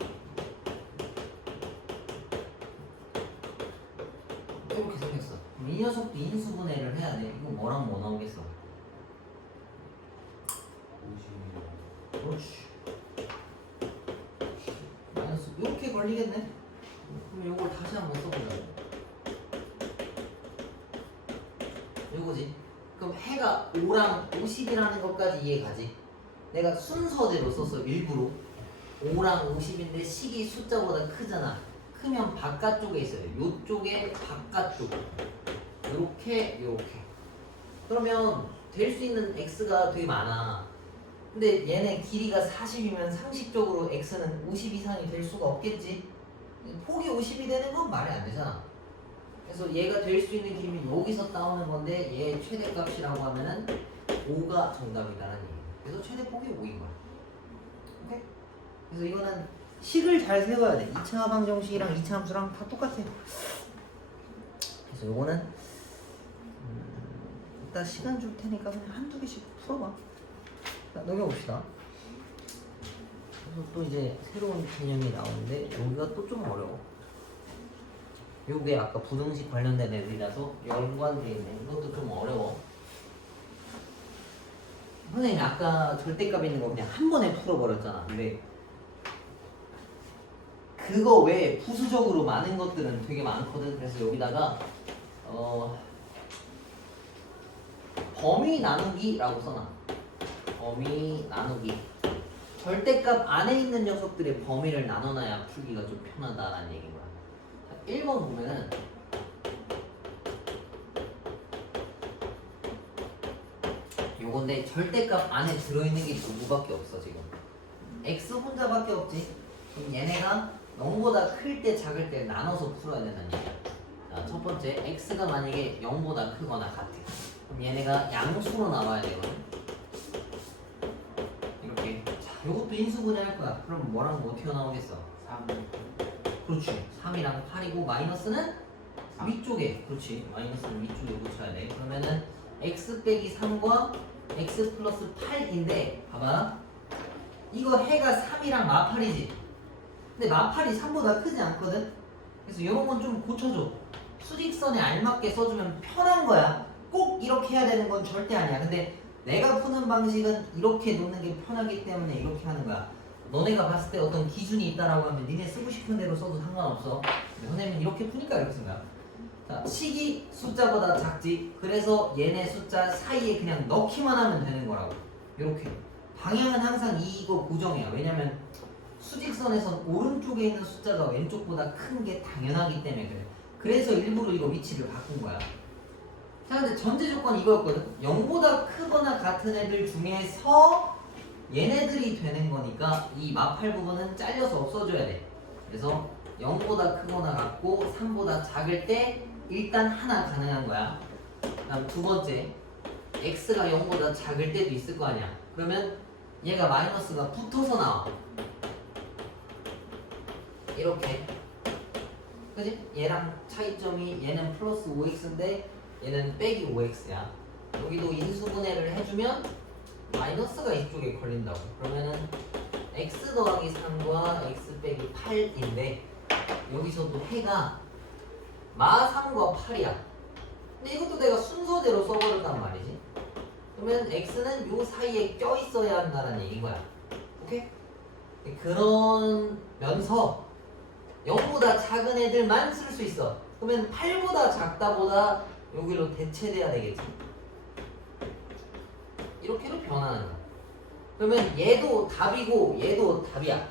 이렇게 생겼어. 그럼 이 녀석도 인수분해를 해야 돼. 이거 뭐랑 뭐 나오겠어? 50이요. 그렇지. 마이너스 이렇게 걸리겠네. 그럼 이걸 다시 한번 써보자고. 요거지. 그럼 해가 5랑 50이라는 것까지 이해가지. 내가 순서대로 썼어. 일부러 5랑 50인데 식이 숫자보다 크잖아. 크면 바깥쪽에 있어요. 요쪽에 바깥쪽. 요렇게 요렇게. 그러면 될 수 있는 x가 되게 많아. 근데 얘네 길이가 40이면 상식적으로 x는 50 이상이 될 수가 없겠지. 폭이 50이 되는 건 말이 안 되잖아. 그래서 얘가 될 수 있는 길이 여기서 따오는 건데 얘 최대값이라고 하면은 5가 정답이다라는 얘기. 그래서 최대폭이 5인 거야. 오케이? 그래서 이거는 식을 잘 세워야 돼. 2차 방정식이랑 2차 함수랑 다 똑같아. 그래서 요거는 이따 시간 줄 테니까 그냥 한두 개씩 풀어봐. 자, 넘겨봅시다. 그래서 또 이제 새로운 개념이 나오는데 여기가 또 좀 어려워. 요게 아까 부등식 관련된 애들이라서 연관되어 있네. 이것도 좀 어려워. 선생님 아까 절대값 있는 거 그냥 한 번에 풀어버렸잖아. 근데 그거 외에 부수적으로 많은 것들은 되게 많거든. 그래서 여기다가 범위 나누기라고 써놔. 범위 나누기. 절대값 안에 있는 녀석들의 범위를 나눠놔야 풀기가 좀 편하다라는 얘기인 거야. 1번 보면은 요건데 절대값 안에 들어있는 게 누구밖에 없어 지금. x 혼자밖에 없지. 그럼 얘네가 0보다 클 때 작을 때 나눠서 풀어야 된다는 얘기야. 자, 첫 번째 x가 만약에 0보다 크거나 같아. 그럼 얘네가 양수로 나와야 되거든. 이렇게. 자, 요것도 인수분해 할 거야. 그럼 뭐랑 뭐 튀어나오겠어? 3. 그렇지. 3이랑 8이고 마이너스는 3. 위쪽에. 그렇지. 마이너스는 위쪽에 붙여야 돼. 그러면은 x 빼기 3과 x 플러스 8인데 봐봐. 이거 해가 3이랑 마팔이지. 근데 마팔이 3보다 크지 않거든. 그래서 이런 건 좀 고쳐줘. 수직선에 알맞게 써주면 편한 거야. 꼭 이렇게 해야 되는 건 절대 아니야. 근데 내가 푸는 방식은 이렇게 놓는 게 편하기 때문에 이렇게 하는 거야. 너네가 봤을 때 어떤 기준이 있다라고 하면 니네 쓰고 싶은 대로 써도 상관없어. 근데 선생님은 이렇게 푸니까 이렇게 쓴 거야. 자, 식이 숫자보다 작지. 그래서 얘네 숫자 사이에 그냥 넣기만 하면 되는 거라고. 이렇게. 방향은 항상 이거 고정이야. 왜냐면 수직선에선 오른쪽에 있는 숫자가 왼쪽보다 큰 게 당연하기 때문에 그래. 그래서 일부러 이거 위치를 바꾼 거야. 자, 근데 전제 조건 이거였거든. 0보다 크거나 같은 애들 중에서 얘네들이 되는 거니까 이 마팔 부분은 잘려서 없어져야 돼. 그래서 0보다 크거나 같고 3보다 작을 때 일단 하나 가능한 거야. 그다음 두 번째, x가 0보다 작을 때도 있을 거 아니야. 그러면 얘가 마이너스가 붙어서 나와. 이렇게. 그지? 얘랑 차이점이 얘는 플러스 5x인데 얘는 빼기 5x야. 여기도 인수분해를 해주면 마이너스가 이쪽에 걸린다고. 그러면은 x 더하기 3과 x 빼기 8인데 여기서도 해가 마 3과 8이야. 근데 이것도 내가 순서대로 써버렸단 말이지. 그러면 x는 요 사이에 껴있어야 한다는 얘기인 거야. 오케이? 그러면서 0보다 작은 애들만 쓸 수 있어. 그러면 8보다 작다보다 여기로 대체돼야 되겠지. 이렇게로 변하는 거야. 그러면 얘도 답이고 얘도 답이야.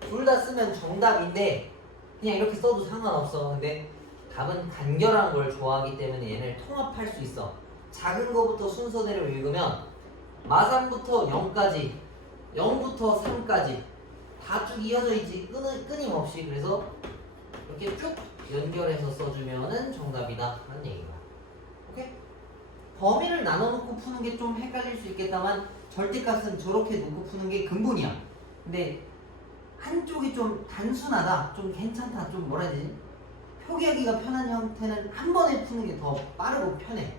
둘 다 쓰면 정답인데 그냥 이렇게 써도 상관없어. 근데 답은 간결한 걸 좋아하기 때문에 얘를 통합할 수 있어. 작은 거부터 순서대로 읽으면 마3부터 0까지 0부터 3까지 다 쭉 이어져 있지. 끊임없이. 그래서 이렇게 쭉 연결해서 써주면은 정답이다 하는 얘기야. 오케이? 범위를 나눠놓고 푸는 게 좀 헷갈릴 수 있겠다만 절대값은 저렇게 놓고 푸는 게 근본이야. 근데 한쪽이 좀 단순하다, 좀 괜찮다, 좀 뭐라 해야 되지? 표기하기가 편한 형태는 한 번에 푸는 게 더 빠르고 편해.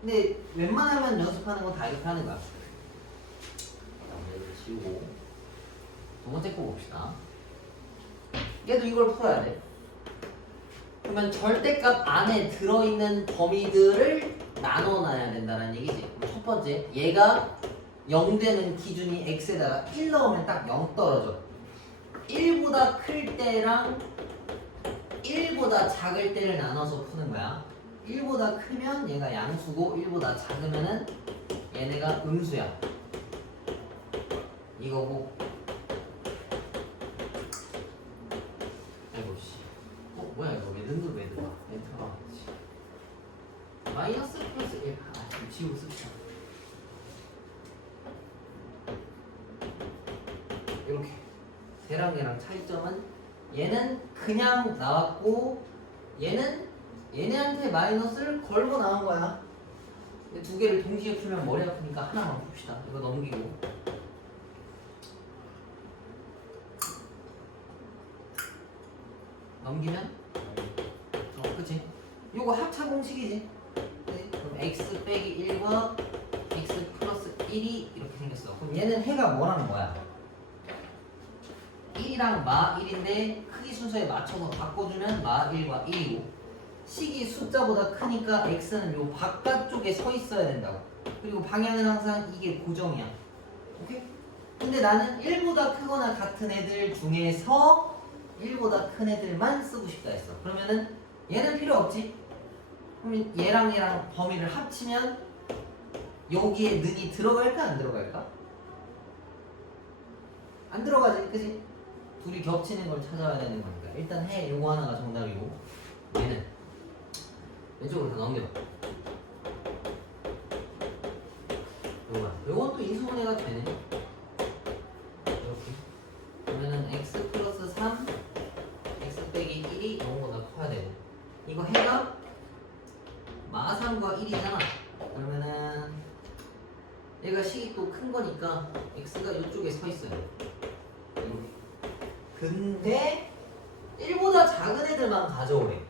근데 웬만하면 연습하는 건 다 이렇게 하는 거야. 이걸 지우고 두 번째 거 봅시다. 얘도 이걸 풀어야 돼. 그러면 절대값 안에 들어있는 범위들을 나눠놔야 된다는 얘기지. 첫 번째, 얘가 0 되는 기준이 x에다가 1 넣으면 딱 0 떨어져. 1보다 클 때랑 1보다 작을 때를 나눠서 푸는 거야. 1보다 크면 얘가 양수고 1보다 작으면은 얘네가 음수야. 이거고. 아이고 씨. 뭐야 이거 왜 능도 왜 들어와? 엔터가 마이너스 플러스 1. 지우고 씁시다. 이렇게 걔랑 얘랑 차이점은 얘는 그냥 나왔고 얘는 얘네한테 마이너스를 걸고 나온 거야. 이 두 개를 동시에 풀면 머리 아프니까 하나만 풉시다. 이거 넘기고 넘기면 그치? 요거 합차 공식이지. 그치? 그럼 x 빼기 1과 x 플러스 1이 이렇게 생겼어. 그럼 얘는 해가 뭐라는 거야? 1이랑 마 1인데 크기 순서에 맞춰서 바꿔주면 마 1과 1이고 식이 숫자보다 크니까 x는 요 바깥쪽에 서 있어야 된다고. 그리고 방향은 항상 이게 고정이야. 오케이? 근데 나는 1보다 크거나 같은 애들 중에서 1보다 큰 애들만 쓰고 싶다 했어. 그러면은 얘는 필요 없지? 그럼 얘랑 범위를 합치면 여기에 는이 들어갈까 안 들어갈까? 안 들어가지, 그지? 둘이 겹치는 걸 찾아야 되는 거니까 일단 해. 요거 하나가 정답이고 얘는 왼쪽으로 다 넘겨. 요건 또 인수분해가 되네. 이렇게 그러면은 x 플러스 3 x 빼기 1이 0보다 커야 되고 이거 해가 마3과 1이잖아. 그러면은 얘가 식이 또 큰 거니까 x가 이쪽에 서 있어요. 이렇게. 근데 1보다 작은 애들만 가져오래.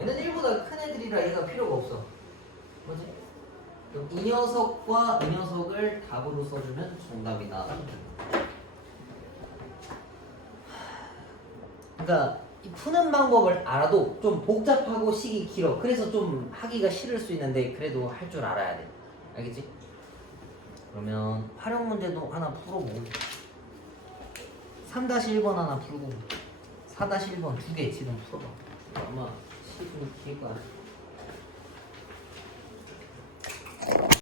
얘는 1보다 큰 애들이라 얘가 필요가 없어. 뭐지? 그럼 이 녀석과 이 녀석을 답으로 써주면 정답이다. 그러니까 이 푸는 방법을 알아도 좀 복잡하고 식이 길어. 그래서 좀 하기가 싫을 수 있는데 그래도 할 줄 알아야 돼. 알겠지? 그러면 활용 문제도 하나 풀어보고 3-1번 하나 풀고 4-1번 두 개 지금 풀어봐. 아마 시간이 길 거야.